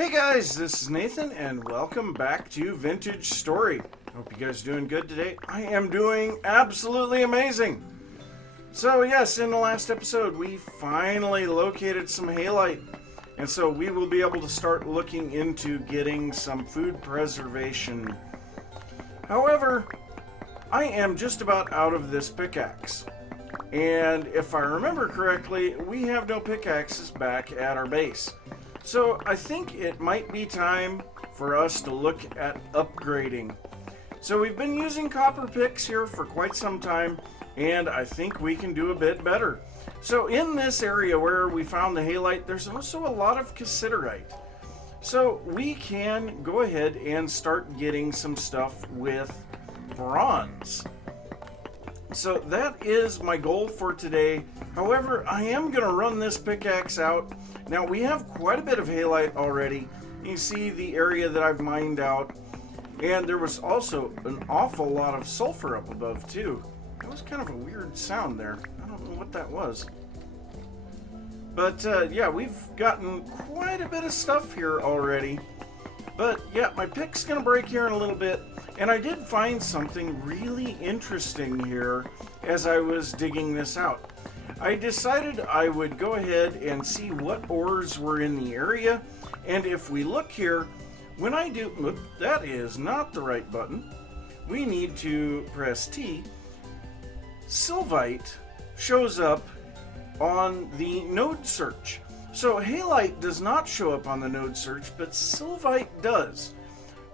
Hey guys, this is Nathan and welcome back to Vintage Story. Hope you guys are doing good today. I am doing absolutely amazing. So yes, in the last episode we finally located some halite. And so we will be able to start looking into getting some food preservation. However, I am just about out of this pickaxe. And if I remember correctly, we have no pickaxes back at our base. So I think it might be time for us to look at upgrading. So we've been using copper picks here for quite some time, and I think we can do a bit better. So in this area where we found the halite, there's also a lot of cassiterite. So we can go ahead and start getting some stuff with bronze. So that is my goal for today. However, I am going to run this pickaxe out. Now we have quite a bit of halite already. You see the area that I've mined out. And there was also an awful lot of sulfur up above too. That was kind of a weird sound there. I don't know what that was. But yeah, we've gotten quite a bit of stuff here already. But yeah, my pick's going to break here in a little bit. And I did find something really interesting here as I was digging this out. I decided I would go ahead and see what ores were in the area. And if we look here, when I do, that is not the right button. We need to press T. Sylvite shows up on the node search. So halite does not show up on the node search, but sylvite does.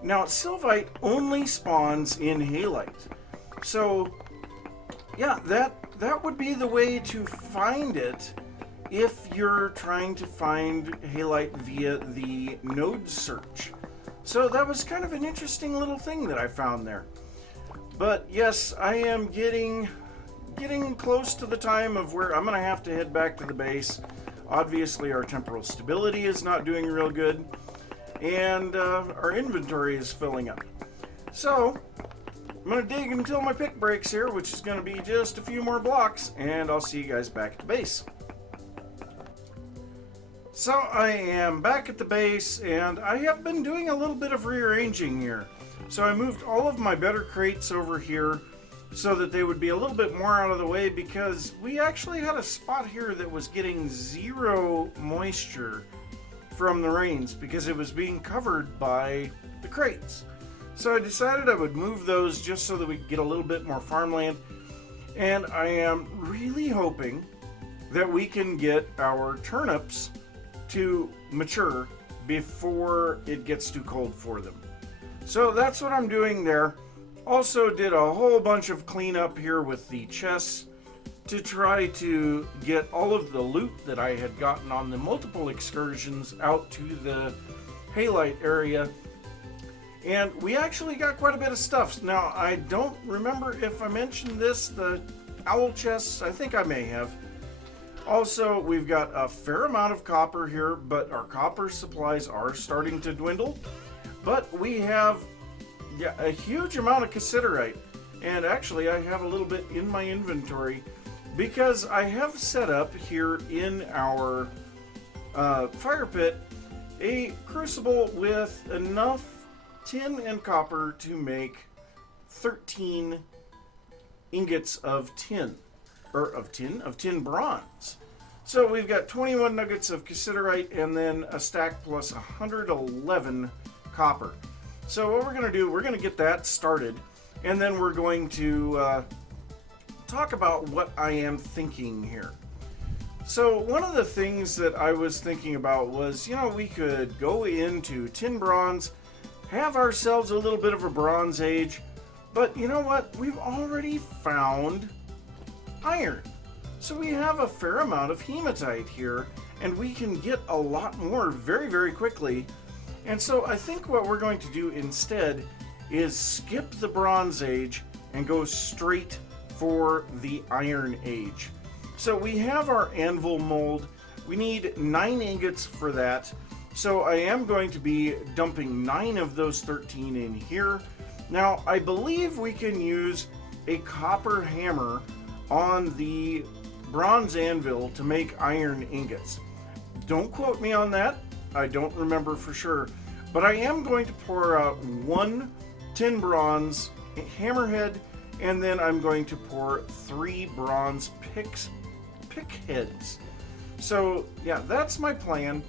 Now sylvite only spawns in halite. So yeah, that would be the way to find it if you're trying to find halite via the node search. So that was kind of an interesting little thing that I found there. But yes, I am getting close to the time of where I'm going to have to head back to the base. Obviously our temporal stability is not doing real good, and our inventory is filling up. So I'm going to dig until my pick breaks here, which is going to be just a few more blocks, and I'll see you guys back at the base. So I am back at the base, and I have been doing a little bit of rearranging here. So I moved all of my better crates over here so that they would be a little bit more out of the way, because we actually had a spot here that was getting zero moisture from the rains because it was being covered by the crates. So I decided I would move those just so that we could get a little bit more farmland. And I am really hoping that we can get our turnips to mature before it gets too cold for them. So that's what I'm doing there. Also did a whole bunch of cleanup here with the chests to try to get all of the loot that I had gotten on the multiple excursions out to the halite area. And we actually got quite a bit of stuff. Now, I don't remember if I mentioned this, the owl chests. I think I may have. Also, we've got a fair amount of copper here, but our copper supplies are starting to dwindle. But we have a huge amount of cassiterite. And actually, I have a little bit in my inventory because I have set up here in our fire pit a crucible with enough tin and copper to make 13 ingots of tin bronze. So we've got 21 nuggets of cassiterite and then a stack plus 111 copper. So what we're going to do, we're going to get that started, and then we're going to talk about what I am thinking here. So one of the things that I was thinking about was, we could go into tin bronze, have ourselves a little bit of a bronze age, but you know what? We've already found iron. So we have a fair amount of hematite here, and we can get a lot more very, very quickly. And so I think what we're going to do instead is skip the bronze age and go straight for the iron age. So we have our anvil mold. We need 9 ingots for that. So I am going to be dumping 9 of those 13 in here. Now I believe we can use a copper hammer on the bronze anvil to make iron ingots. Don't quote me on that. I don't remember for sure. But I am going to pour out 1 tin bronze hammerhead, and then I'm going to pour 3 bronze pick heads. So yeah, that's my plan.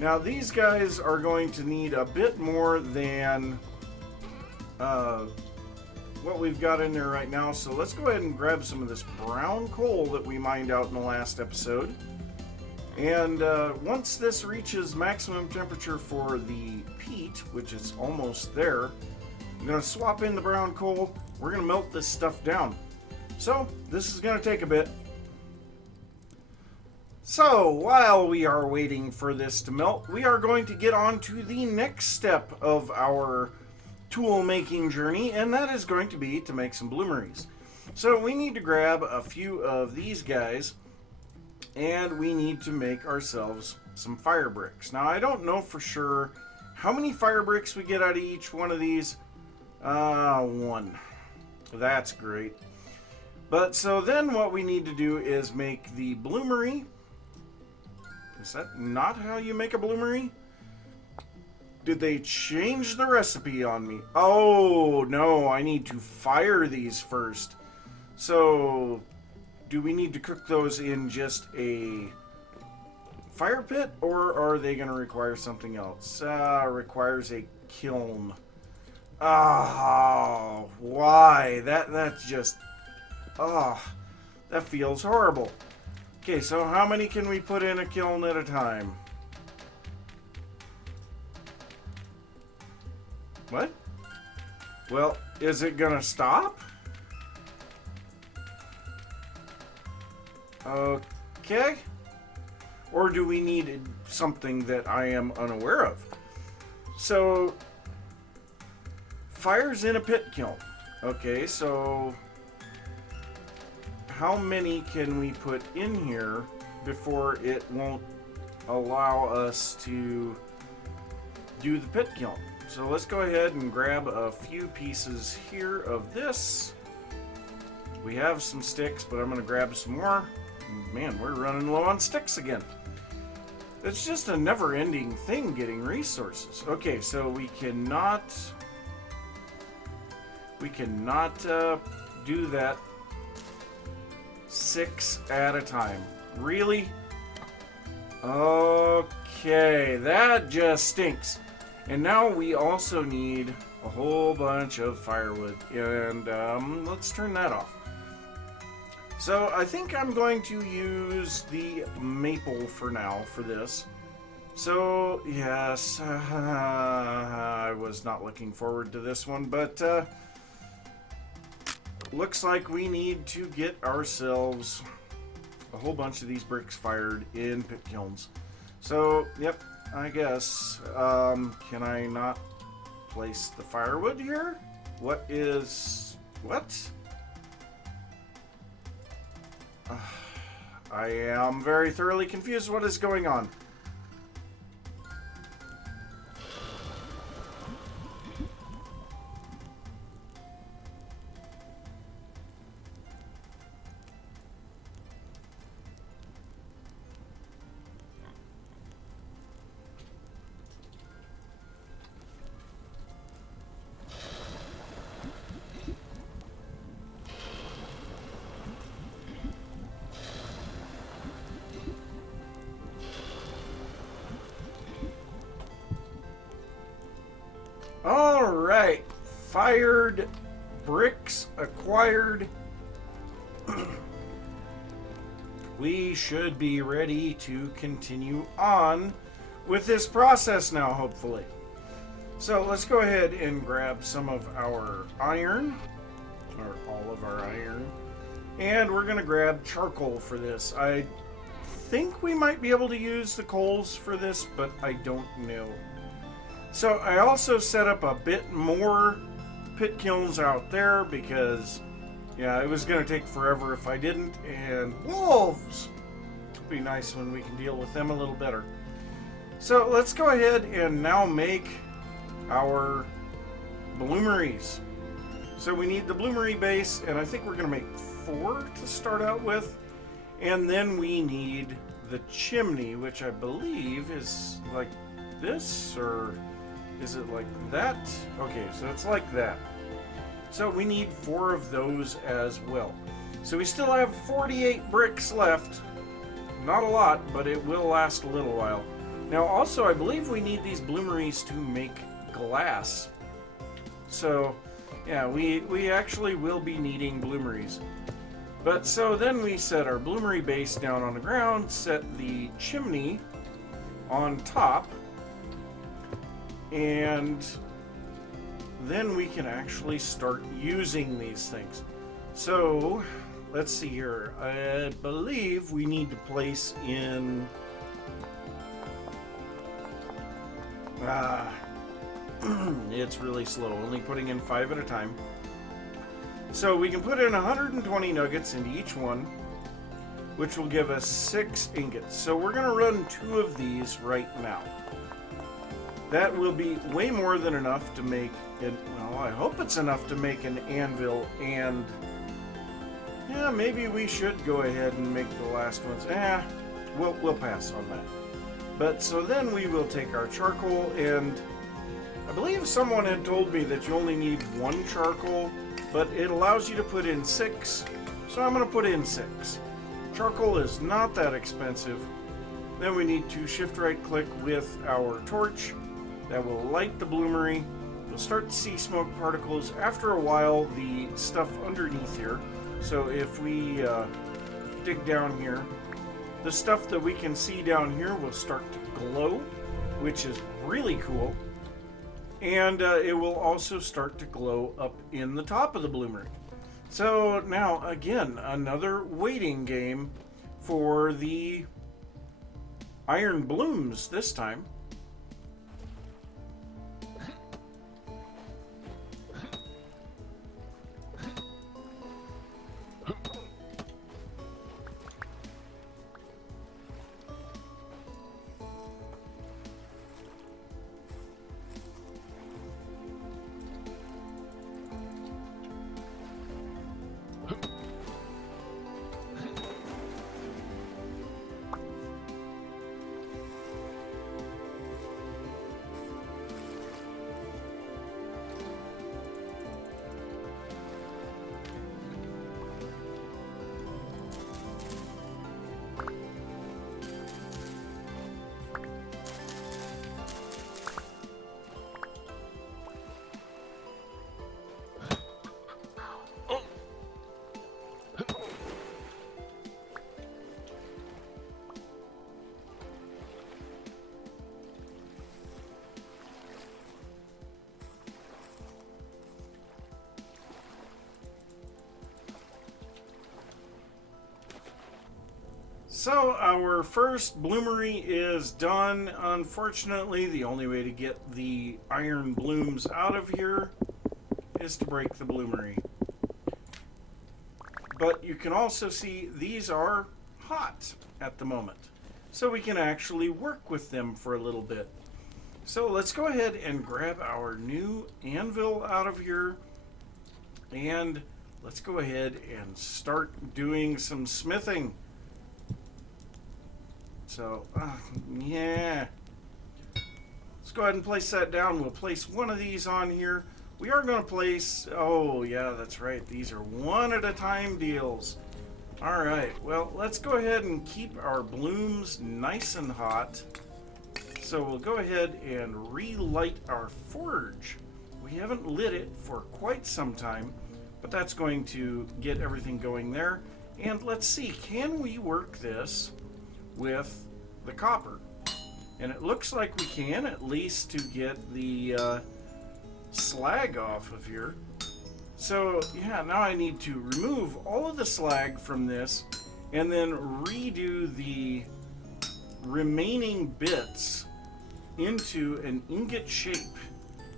Now these guys are going to need a bit more than what we've got in there right now. So let's go ahead and grab some of this brown coal that we mined out in the last episode. And once this reaches maximum temperature for the peat, which is almost there, I'm going to swap in the brown coal. We're going to melt this stuff down. So this is going to take a bit. So while we are waiting for this to melt, we are going to get on to the next step of our tool making journey, and that is going to be to make some bloomeries. So we need to grab a few of these guys, and we need to make ourselves some fire bricks. Now I don't know for sure how many fire bricks we get out of each one of these. 1. That's great. But so then what we need to do is make the bloomery. Is that not how you make a bloomery? Did they change the recipe on me? Oh no, I need to fire these first. So do we need to cook those in just a fire pit, or are they going to require something else? Requires a kiln. Oh, why? That's just... Oh, that feels horrible. Okay, so how many can we put in a kiln at a time? What? Well, is it gonna stop? Okay. Or do we need something that I am unaware of? So, fire's in a pit kiln. Okay, so how many can we put in here before it won't allow us to do the pit kiln? So let's go ahead and grab a few pieces here of this. We have some sticks, but I'm going to grab some more. Man, we're running low on sticks again. It's just a never-ending thing getting resources. Okay, so we cannot do that 6 at a time. Really? Okay, that just stinks. And now we also need a whole bunch of firewood, and let's turn that off. So I think I'm going to use the maple for now for this. So yes, I was not looking forward to this one, but looks like we need to get ourselves a whole bunch of these bricks fired in pit kilns. So yep, I guess can I not place the firewood here? What? I am very thoroughly confused. What is going on? Alright, fired, bricks acquired. We should be ready to continue on with this process now, hopefully. So let's go ahead and grab some of our iron, or all of our iron, and we're going to grab charcoal for this. I think we might be able to use the coals for this, but I don't know. So I also set up a bit more pit kilns out there because, yeah, it was going to take forever if I didn't. And wolves! It'll be nice when we can deal with them a little better. So let's go ahead and now make our bloomeries. So we need the bloomery base, and I think we're going to make 4 to start out with. And then we need the chimney, which I believe is like this, or is it like that? Okay, so it's like that. So we need 4 of those as well. So we still have 48 bricks left. Not a lot, but it will last a little while. Now also, I believe we need these bloomeries to make glass. So, yeah, we actually will be needing bloomeries. But so then we set our bloomery base down on the ground, set the chimney on top, and then we can actually start using these things. So, let's see here. I believe we need to place in... it's really slow, only putting in 5 at a time. So we can put in 120 nuggets into each one, which will give us 6 ingots. So we're going to run 2 of these right now. That will be way more than enough to make it. Well, I hope it's enough to make an anvil, and yeah, maybe we should go ahead and make the last ones. We'll pass on that. But so then we will take our charcoal, and I believe someone had told me that you only need 1 charcoal, but it allows you to put in 6, so I'm going to put in 6. Charcoal is not that expensive. Then we need to shift right click with our torch. That will light the bloomery. We'll start to see smoke particles. After a while, the stuff underneath here. So if we dig down here, the stuff that we can see down here will start to glow, which is really cool. And it will also start to glow up in the top of the bloomery. So now, again, another waiting game for the iron blooms this time. So our first bloomery is done. Unfortunately, the only way to get the iron blooms out of here is to break the bloomery. But you can also see these are hot at the moment. So we can actually work with them for a little bit. So let's go ahead and grab our new anvil out of here. And let's go ahead and start doing some smithing. So, yeah. Let's go ahead and place that down. We'll place one of these on here. We are going to place, oh yeah, that's right. These are 1 at a time deals. All right, well, let's go ahead and keep our blooms nice and hot. So we'll go ahead and relight our forge. We haven't lit it for quite some time, but that's going to get everything going there. And let's see, can we work this with the copper? And it looks like we can, at least to get the slag off of here. So yeah, now I need to remove all of the slag from this and then redo the remaining bits into an ingot shape.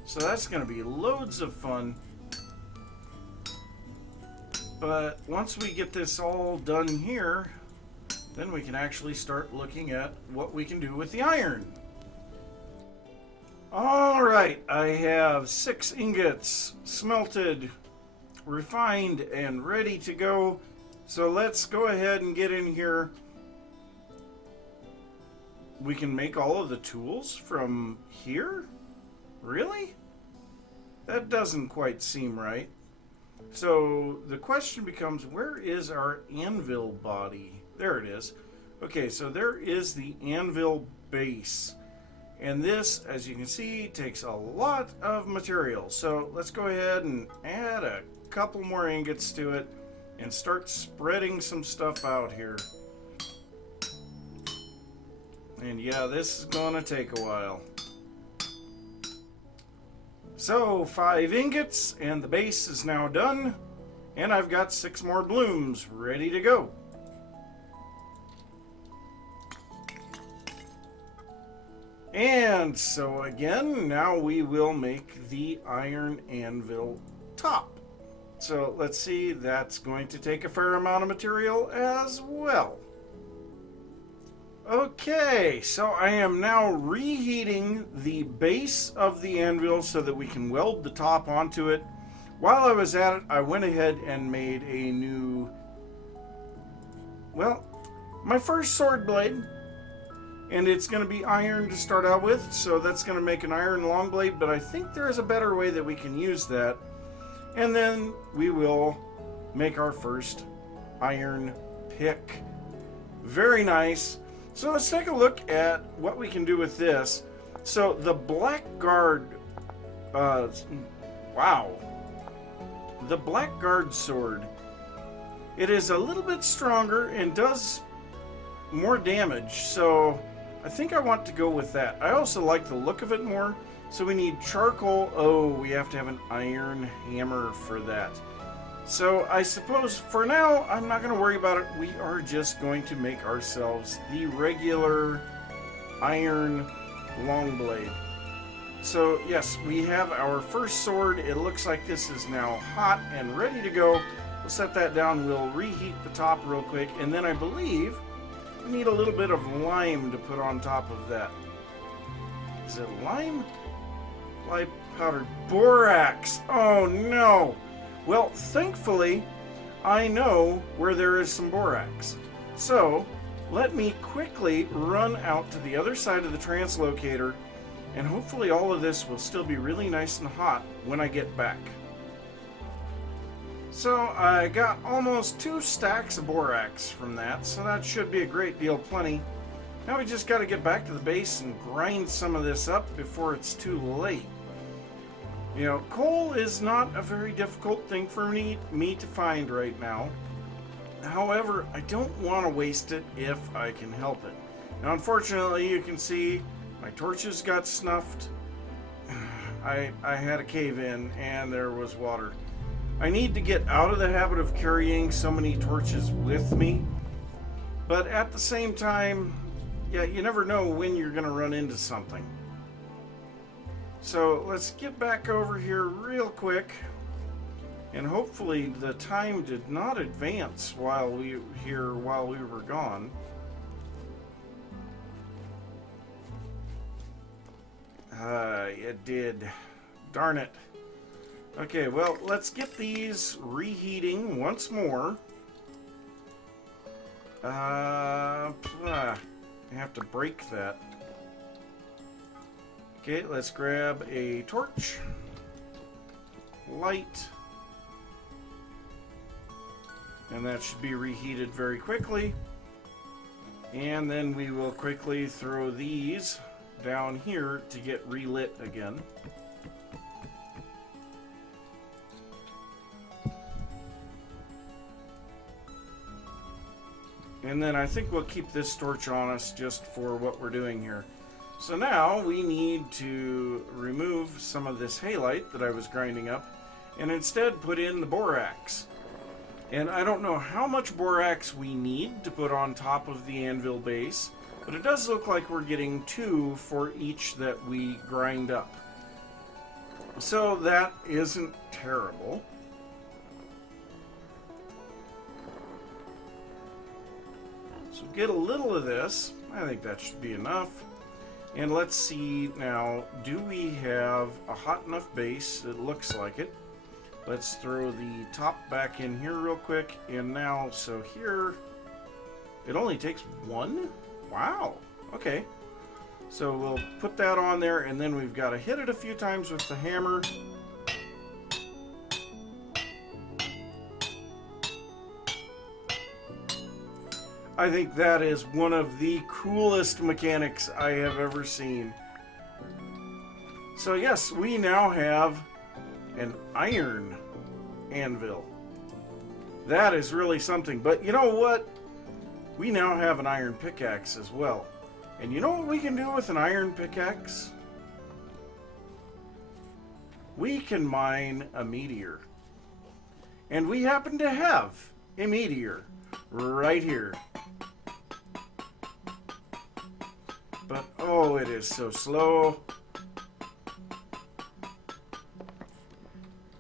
So that's going to be loads of fun. But once we get this all done here, then we can actually start looking at what we can do with the iron. All right, I have 6 ingots smelted, refined, and ready to go. So let's go ahead and get in here we can make all of the tools from here? Really? That doesn't quite seem right. So the question becomes, where is our anvil body? There it is. Okay, so there is the anvil base. And this, as you can see, takes a lot of material. So let's go ahead and add a couple more ingots to it and start spreading some stuff out here. And yeah, this is gonna take a while. So 5 ingots and the base is now done, and I've got 6 more blooms ready to go. And so again, now we will make the Iron Anvil top. So let's see, that's going to take a fair amount of material as well. Okay, so I am now reheating the base of the anvil so that we can weld the top onto it. While I was at it, I went ahead and made a new, well, my first sword blade. And it's going to be iron to start out with, so that's going to make an iron long blade, but I think there is a better way that we can use that. And then we will make our first iron pick. Very nice. So let's take a look at what we can do with this. So the Blackguard, wow. The Blackguard sword. It is a little bit stronger and does more damage, so I think I want to go with that. I also like the look of it more. So we need charcoal. Oh, we have to have an iron hammer for that. So I suppose for now, I'm not going to worry about it. We are just going to make ourselves the regular iron long blade. So yes, we have our first sword. It looks like this is now hot and ready to go. We'll set that down. We'll reheat the top real quick. And then I believe we need a little bit of lime to put on top of that. Is it lime? Lime powder. Borax. Oh no. Well, thankfully, I know where there is some borax. So, let me quickly run out to the other side of the translocator, and hopefully all of this will still be really nice and hot when I get back. So, I got almost 2 stacks of borax from that, so that should be a great deal plenty. Now we just got to get back to the base and grind some of this up before it's too late. You know, coal is not a very difficult thing for me to find right now. However, I don't want to waste it if I can help it. Now, unfortunately, you can see my torches got snuffed. I had a cave-in and there was water. I need to get out of the habit of carrying so many torches with me. But at the same time, yeah, you never know when you're going to run into something. So let's get back over here real quick, and hopefully the time did not advance while we were gone. It did. Darn it. Okay, well, let's get these reheating once more. I have to break that. Okay, let's grab a torch, light, and that should be reheated very quickly. And then we will quickly throw these down here to get relit again. And then I think we'll keep this torch on us just for what we're doing here. So now we need to remove some of this halite that I was grinding up and instead put in the borax. And I don't know how much borax we need to put on top of the anvil base, but it does look like we're getting 2 for each that we grind up. So that isn't terrible. So get a little of this. I think that should be enough. And let's see now, do we have a hot enough base? It looks like it. Let's throw the top back in here real quick. And now, so here, it only takes 1? Wow. Okay. So we'll put that on there, and then we've got to hit it a few times with the hammer. I think that is one of the coolest mechanics I have ever seen. So yes, we now have an Iron Anvil. That is really something. But you know what? We now have an iron pickaxe as well. And you know what we can do with an iron pickaxe? We can mine a meteor. And we happen to have a meteor right here. But oh, it is so slow.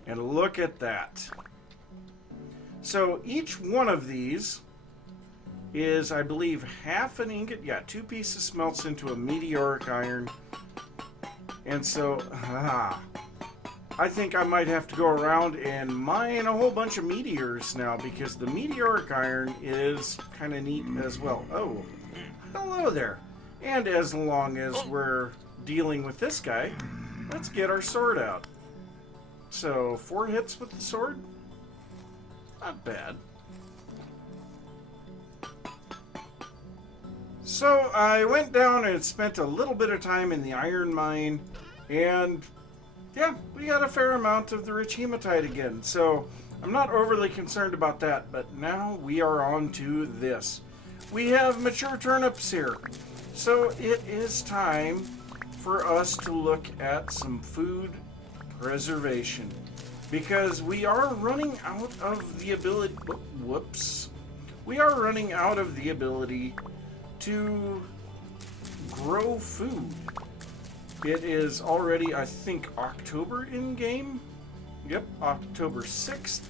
And look at that. So each one of these is, I believe, half an ingot. Yeah, 2 pieces smelts into a meteoric iron. And so, I think I might have to go around and mine a whole bunch of meteors now, because the meteoric iron is kind of neat as well. Oh, hello there. And as long as we're dealing with this guy, let's get our sword out. So, 4 hits with the sword? Not bad. So I went down and spent a little bit of time in the iron mine, and yeah, we got a fair amount of the rich hematite again. So I'm not overly concerned about that, but now we are on to this. We have mature turnips here. So it is time for us to look at some food preservation, because we are running out of the ability, we are running out of the ability to grow food. It is already, I think, October in game. Yep, October 6th.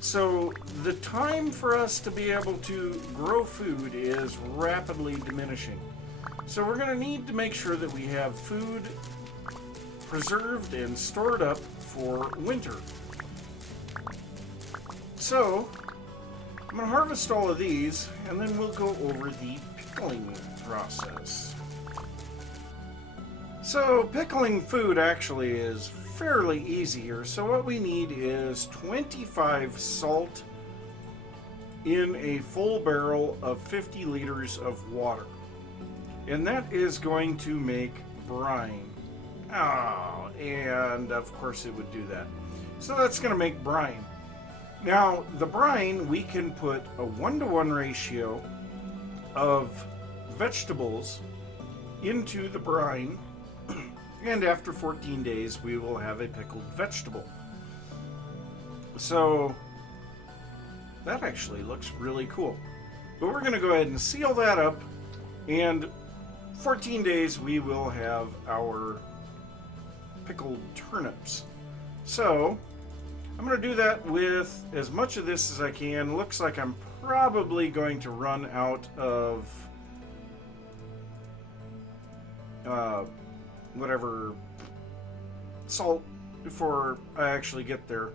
So the time for us to be able to grow food is rapidly diminishing. So we're going to need to make sure that we have food preserved and stored up for winter. So I'm going to harvest all of these, and then we'll go over the pickling process. So pickling food actually is fairly easy here. So what we need is 25 salt in a full barrel of 50 liters of water. And that is going to make brine. Oh, and of course it would do that. So that's going to make brine. Now, the brine, we can put a 1-to-1 ratio of vegetables into the brine, and after 14 days, we will have a pickled vegetable. So, that actually looks really cool. But we're going to go ahead and seal that up, and 14 days, we will have our pickled turnips. So, I'm going to do that with as much of this as I can. Looks like I'm probably going to run out of whatever salt before I actually get there.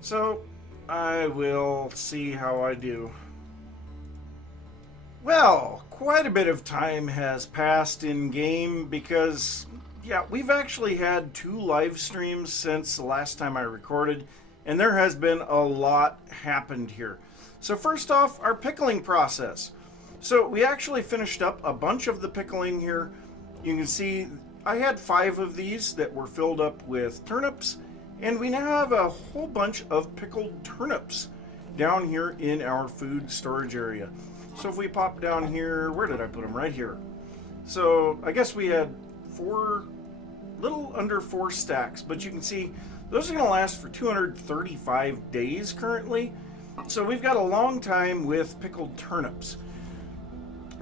So I will see how I do. Well, quite a bit of time has passed in game because, yeah, we've actually had 2 live streams since the last time I recorded, and there has been a lot happened here. So first off, our pickling process. So we actually finished up a bunch of the pickling here. You can see I had 5 of these that were filled up with turnips, and we now have a whole bunch of pickled turnips down here in our food storage area. So if we pop down here, where did I put them? Right here. So I guess we had 4, little under 4 stacks, but you can see those are going to last for 235 days currently. So we've got a long time with pickled turnips.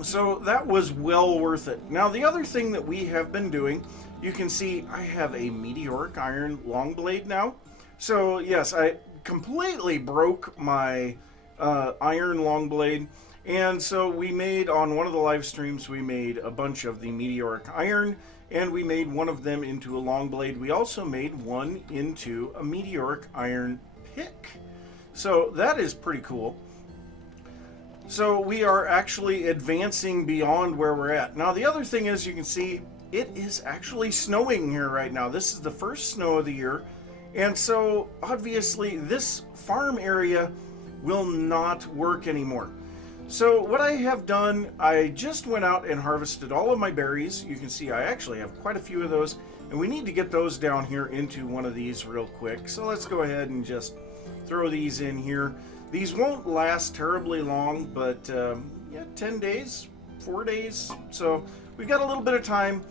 So that was well worth it. Now the other thing that we have been doing, you can see I have a meteoric iron long blade now. So yes, I completely broke my iron long blade. And so we made, on one of the live streams, we made a bunch of the meteoric iron, and we made one of them into a long blade. We also made one into a meteoric iron pick. So that is pretty cool. So we are actually advancing beyond where we're at. Now the other thing is, you can see it is actually snowing here right now. This is the first snow of the year. And so obviously this farm area will not work anymore. So what I have done, I just went out and harvested all of my berries. You can see I actually have quite a few of those, and we need to get those down here into one of these real quick. So let's go ahead and just throw these in here. These won't last terribly long, but yeah, 10 days, 4 days. So we've got a little bit of time.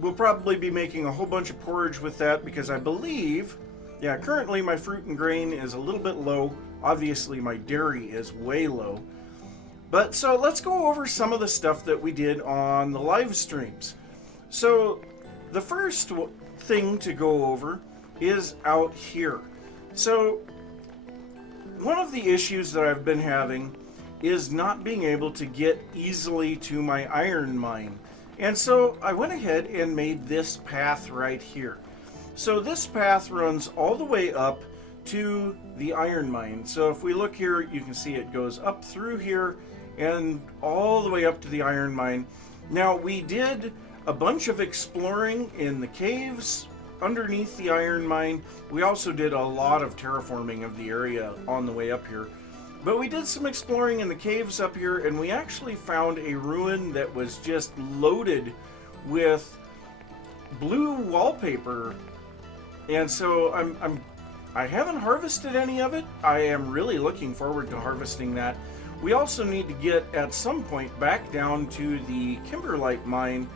We'll probably be making a whole bunch of porridge with that because I believe, yeah, currently my fruit and grain is a little bit low. Obviously my dairy is way low. But so let's go over some of the stuff that we did on the live streams. So the first thing to go over is out here. So one of the issues that I've been having is not being able to get easily to my iron mine. And so I went ahead and made this path right here. So this path runs all the way up to the iron mine. So if we look here, you can see it goes up through here and all the way up to the iron mine. Now we did a bunch of exploring in the caves underneath the iron mine. We also did a lot of terraforming of the area on the way up here. But we did some exploring in the caves up here, and we actually found a ruin that was just loaded with blue wallpaper. And so I haven't harvested any of it. I am really looking forward to harvesting that. We also need to get at some point back down to the kimberlite mine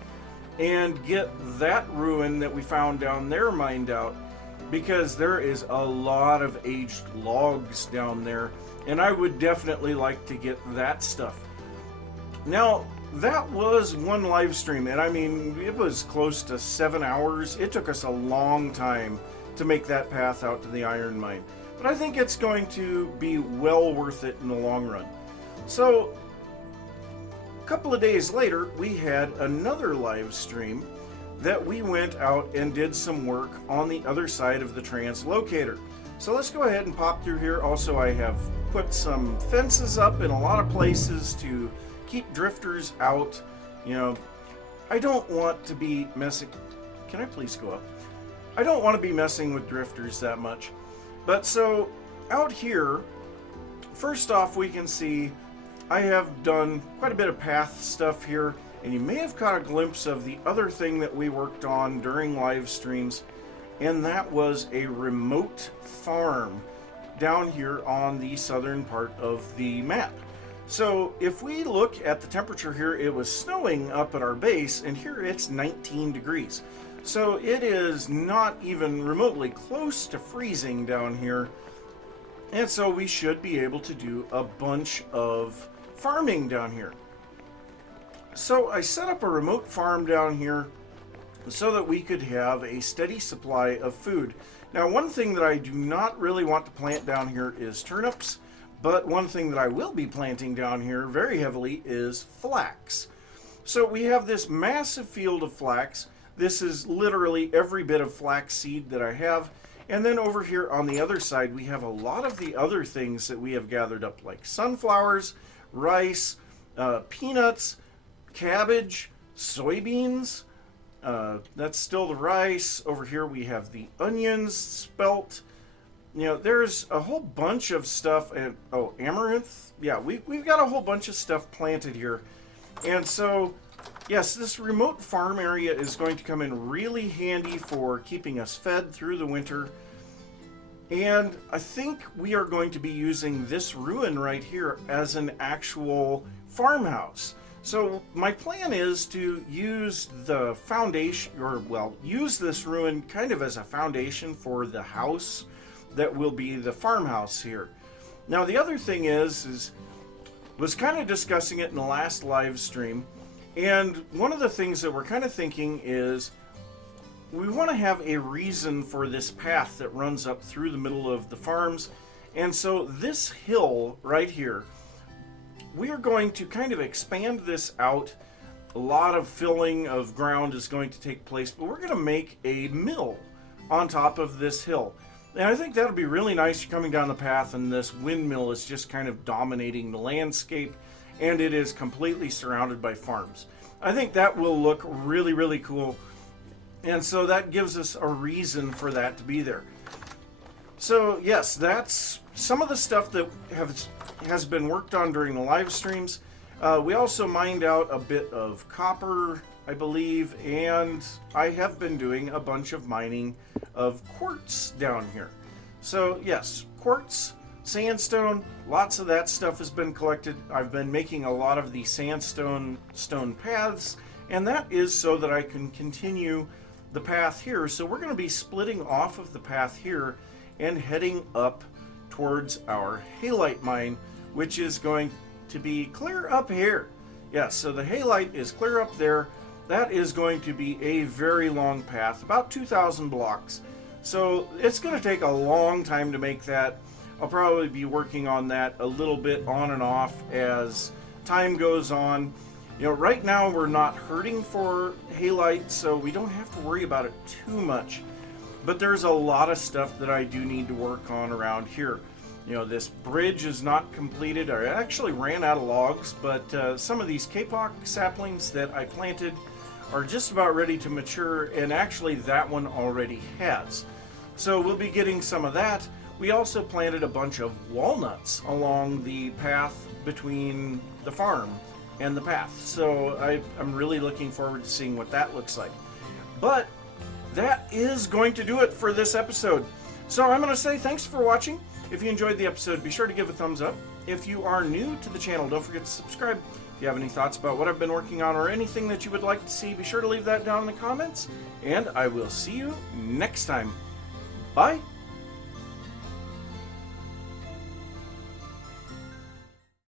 and get that ruin that we found down there mined out, because there is a lot of aged logs down there, and I would definitely like to get that stuff. Now, that was one live stream, and I mean, it was close to 7 hours. It took us a long time to make that path out to the iron mine, but I think it's going to be well worth it in the long run. So a couple of days later, we had another live stream that we went out and did some work on the other side of the translocator. So let's go ahead and pop through here. Also, I have put some fences up in a lot of places to keep drifters out. You know, I don't want to be messing. Can I please go up? I don't want to be messing with drifters that much. But so out here, first off, we can see I have done quite a bit of path stuff here, and you may have caught a glimpse of the other thing that we worked on during live streams, and that was a remote farm down here on the southern part of the map. So if we look at the temperature here, it was snowing up at our base, and here it's 19 degrees. So it is not even remotely close to freezing down here, and so we should be able to do a bunch of farming down here. So I set up a remote farm down here so that we could have a steady supply of food. Now, one thing that I do not really want to plant down here is turnips, but one thing that I will be planting down here very heavily is flax. So we have this massive field of flax. This is literally every bit of flax seed that I have. And then over here on the other side, we have a lot of the other things that we have gathered up, like sunflowers, rice, peanuts, cabbage, soybeans. That's still the rice. Over here we have the onions, spelt. You know, there's a whole bunch of stuff. And oh, amaranth. Yeah, we've got a whole bunch of stuff planted here. And so, yes, this remote farm area is going to come in really handy for keeping us fed through the winter. And I think we are going to be using this ruin right here as an actual farmhouse. So my plan is to use the foundation, or well, use this ruin kind of as a foundation for the house that will be the farmhouse here. Now the other thing was kind of discussing it in the last live stream, and one of the things that we're kind of thinking is we want to have a reason for this path that runs up through the middle of the farms. And so this hill right here, we are going to kind of expand this out. A lot of filling of ground is going to take place, but we're going to make a mill on top of this hill. And I think that'll be really nice. You're coming down the path and this windmill is just kind of dominating the landscape, and it is completely surrounded by farms. I think that will look really, really cool. And so that gives us a reason for that to be there. So yes, that's some of the stuff that has been worked on during the live streams. We also mined out a bit of copper, I believe, and I have been doing a bunch of mining of quartz down here. So yes, quartz, sandstone, lots of that stuff has been collected. I've been making a lot of the sandstone stone paths, and that is so that I can continue the path here. So we're going to be splitting off of the path here and heading up towards our halite mine, which is going to be clear up here. Yes, so the halite is clear up there. That is going to be a very long path, about 2,000 blocks. So it's going to take a long time to make that. I'll probably be working on that a little bit on and off as time goes on. You know, right now we're not hurting for halite, so we don't have to worry about it too much. But there's a lot of stuff that I do need to work on around here. You know, this bridge is not completed. I actually ran out of logs, but some of these kapok saplings that I planted are just about ready to mature, and actually that one already has. So we'll be getting some of that. We also planted a bunch of walnuts along the path between the farm and the path. So I'm really looking forward to seeing what that looks like. But that is going to do it for this episode. So I'm going to say thanks for watching. If you enjoyed the episode, be sure to give a thumbs up. If you are new to the channel, don't forget to subscribe. If you have any thoughts about what I've been working on or anything that you would like to see, be sure to leave that down in the comments. And I will see you next time. Bye.